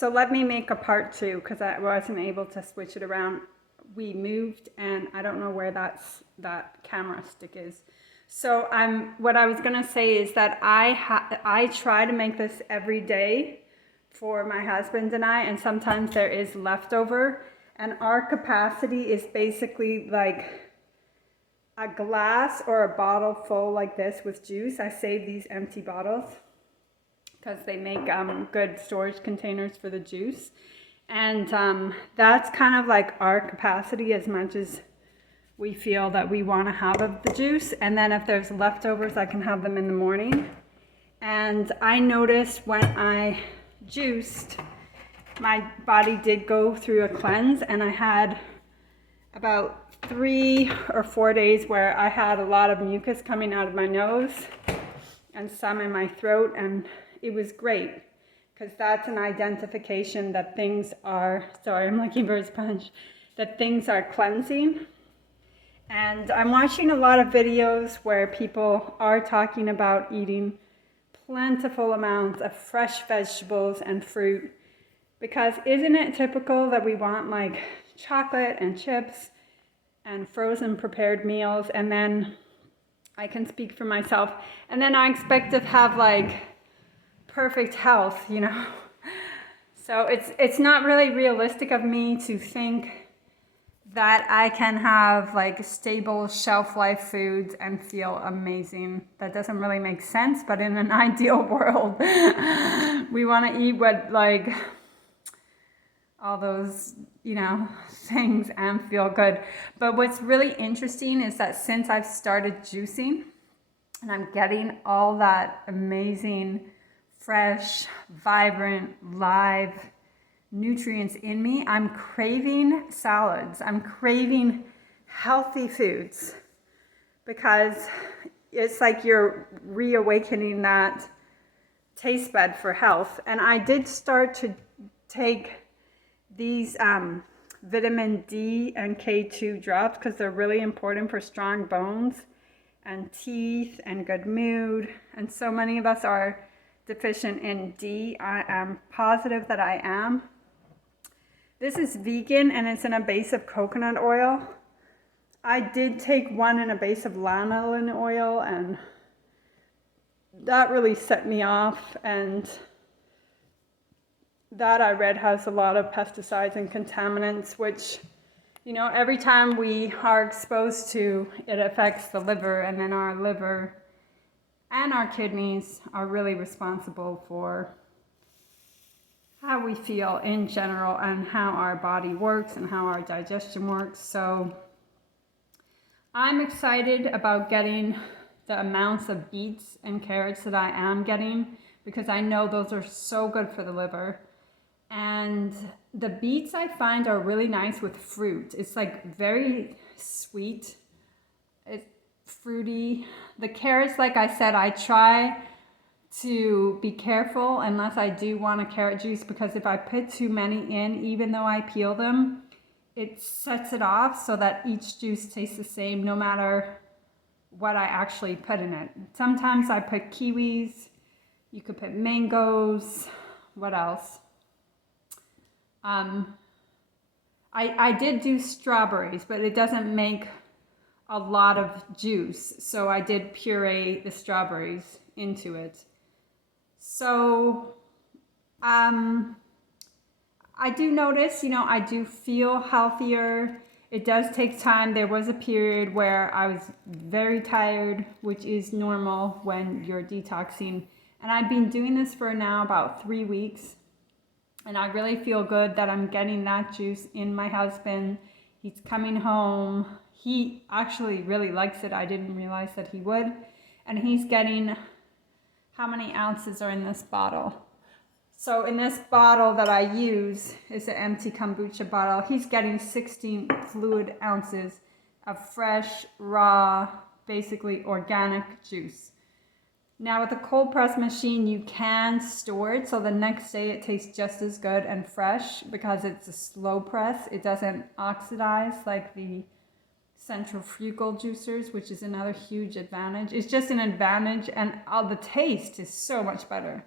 So let me make a part two because I wasn't able to switch it around. We moved and I don't know where that camera stick is. So what I was gonna say is that I try to make this every day for my husband and I, and sometimes there is leftover. And our capacity is basically like a glass or a bottle full like this with juice. I save these empty bottles because they make good storage containers for the juice. And that's kind of like our capacity as much as we feel that we want to have of the juice. And then if there's leftovers, I can have them in the morning. And I noticed when I juiced, my body did go through a cleanse, and I had about 3 or 4 days where I had a lot of mucus coming out of my nose and some in my throat, and it was great because that's an identification that things are, sorry, I'm looking for a sponge, that things are cleansing. And I'm watching a lot of videos where people are talking about eating plentiful amounts of fresh vegetables and fruit, because isn't it typical that we want like chocolate and chips and frozen prepared meals, and then I can speak for myself, and then I expect to have like perfect health, you know? So it's not really realistic of me to think that I can have like stable shelf life foods and feel amazing. That doesn't really make sense, but in an ideal world, we want to eat what like all those, you know, things and feel good. But what's really interesting is that since I've started juicing and I'm getting all that amazing, fresh, vibrant, live nutrients in me, I'm craving salads. I'm craving healthy foods because it's like you're reawakening that taste bud for health. And I did start to take these vitamin D and K2 drops because they're really important for strong bones and teeth and good mood. And so many of us are deficient in D. I am positive that I am. This is vegan and it's in a base of coconut oil. I did take one in a base of lanolin oil, and that really set me off. And that I read has a lot of pesticides and contaminants, which, you know, every time we are exposed to, it affects the liver, and then our liver and our kidneys are really responsible for how we feel in general and how our body works and how our digestion works. So I'm excited about getting the amounts of beets and carrots that I am getting, because I know those are so good for the liver. And the beets I find are really nice with fruit. It's like very sweet, it's fruity. The carrots, like I said, I try to be careful unless I do want a carrot juice, because if I put too many in, even though I peel them, it sets it off so that each juice tastes the same no matter what I actually put in it. Sometimes I put kiwis, you could put mangoes, what else? I did do strawberries, but it doesn't make a lot of juice, so I did puree the strawberries into it. So I do notice, you know, I do feel healthier. It does take time. There was a period where I was very tired, which is normal when you're detoxing. And I've been doing this for now about 3 weeks. And I really feel good that I'm getting that juice in my husband. He's coming home. He actually really likes it. I didn't realize that he would. And he's getting, how many ounces are in this bottle? So in this bottle that I use is an empty kombucha bottle. He's getting 16 fluid ounces of fresh, raw, basically organic juice. Now with the cold press machine, you can store it so the next day it tastes just as good and fresh, because it's a slow press. It doesn't oxidize like the centrifugal juicers, which is another huge advantage. It's just an advantage, and the taste is so much better.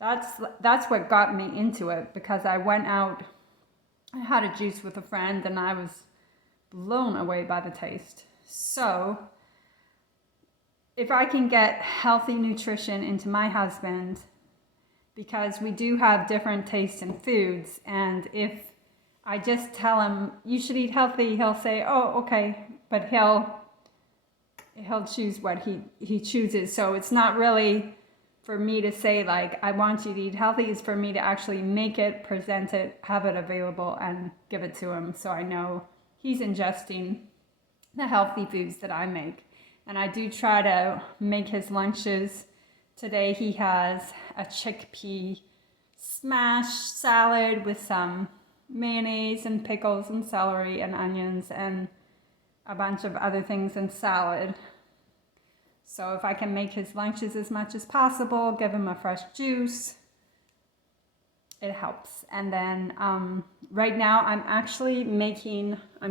That's what got me into it, because I went out, I had a juice with a friend and I was blown away by the taste. So if I can get healthy nutrition into my husband, because we do have different tastes in foods, and if I just tell him you should eat healthy, he'll say, oh, okay, but he'll choose what he chooses. So it's not really for me to say, like, I want you to eat healthy. It's for me to actually make it, present it, have it available, and give it to him, so I know he's ingesting the healthy foods that I make. And I do try to make his lunches. Today he has a chickpea smash salad with some mayonnaise and pickles and celery and onions and a bunch of other things in salad. So if I can make his lunches as much as possible, give him a fresh juice, it helps. And then right now I'm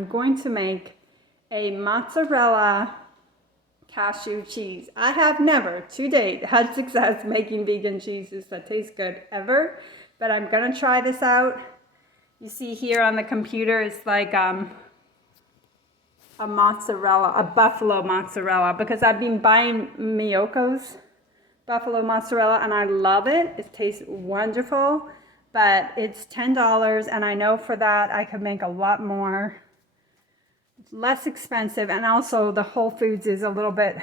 going to make a mozzarella cashew cheese. I have never to date had success making vegan cheeses that taste good ever, but I'm gonna try this out. You see here on the computer, it's like a mozzarella, a buffalo mozzarella, because I've been buying Miyoko's buffalo mozzarella and I love it. It tastes wonderful, but it's $10, and I know for that I could make a lot more. It's less expensive, and also the Whole Foods is a little bit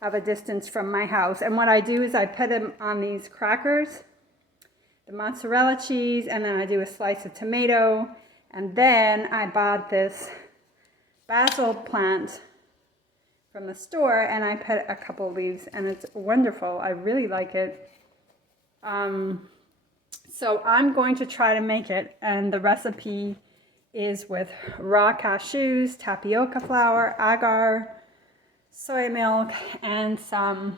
of a distance from my house. And what I do is I put them on these crackers, the mozzarella cheese, and then I do a slice of tomato, and then I bought this basil plant from the store, and I put a couple of leaves, and it's wonderful. I really like it. So I'm going to try to make it, and the recipe is with raw cashews, tapioca flour, agar, soy milk, and some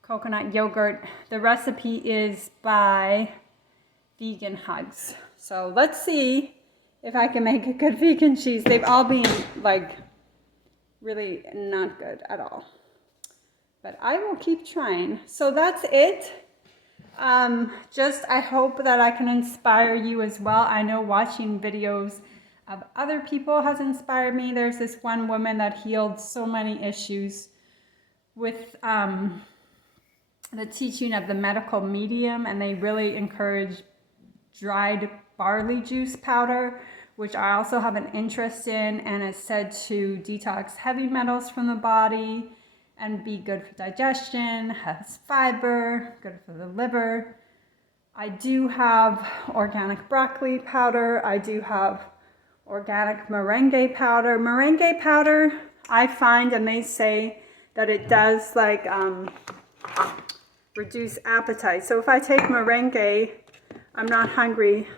coconut yogurt. The recipe is by Vegan Hugs. So let's see if I can make a good vegan cheese. They've all been like really not good at all, but I will keep trying. So that's it. I hope that I can inspire you as well. I know watching videos of other people has inspired me. There's this one woman that healed so many issues with the teaching of the medical medium, and they really encourage dried barley juice powder, which I also have an interest in, and it's said to detox heavy metals from the body and be good for digestion, has fiber, good for the liver. I do have organic broccoli powder. I do have organic merengue powder. Merengue powder, I find, and they say that it does like reduce appetite. So if I take merengue, I'm not hungry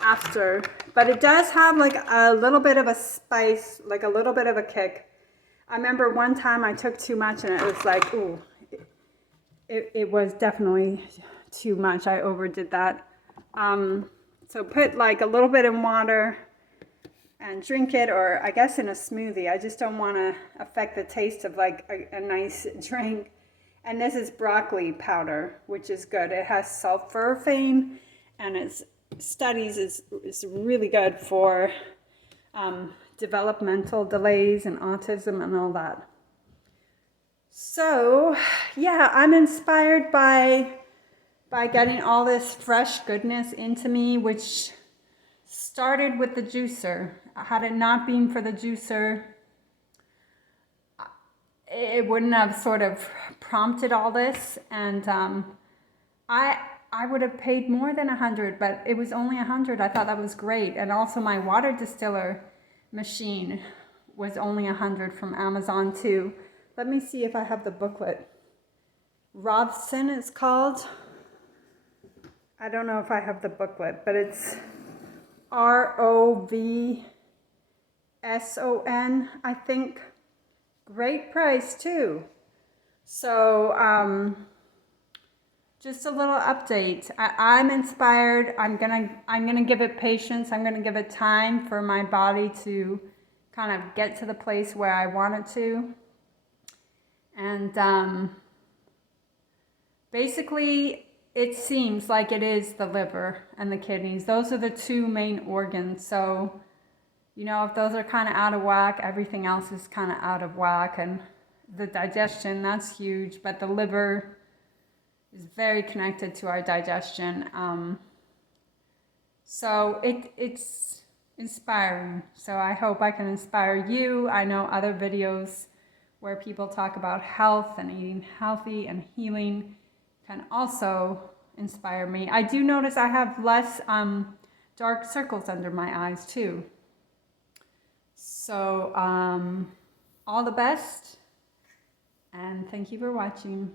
after, but it does have like a little bit of a spice, like a little bit of a kick. I remember one time I took too much and it was like, ooh, it was definitely too much. I overdid that. So put like a little bit in water and drink it, or I guess in a smoothie. I just don't want to affect the taste of like a nice drink. And this is broccoli powder, which is good. It has sulforaphane, and its studies is really good for developmental delays and autism and all that. So yeah, I'm inspired by getting all this fresh goodness into me, which started with the juicer. Had it not been for the juicer, it wouldn't have sort of prompted all this. And I would have paid more than $100, but it was only $100. I thought that was great. And also my water distiller machine was only $100 from Amazon too. Let me see if I have the booklet. Robson it's called. I don't know if I have the booklet, but it's ROVSON, I think. Great price too. So just a little update. I'm inspired. I'm gonna give it patience. I'm gonna give it time for my body to kind of get to the place where I want it to. And basically it seems like it is the liver and the kidneys. Those are the two main organs. So, you know, if those are kind of out of whack, everything else is kind of out of whack. And the digestion, that's huge, but the liver is very connected to our digestion. So it's inspiring. So I hope I can inspire you. I know other videos where people talk about health and eating healthy and healing can also inspire me. I do notice I have less dark circles under my eyes too. So all the best, and thank you for watching.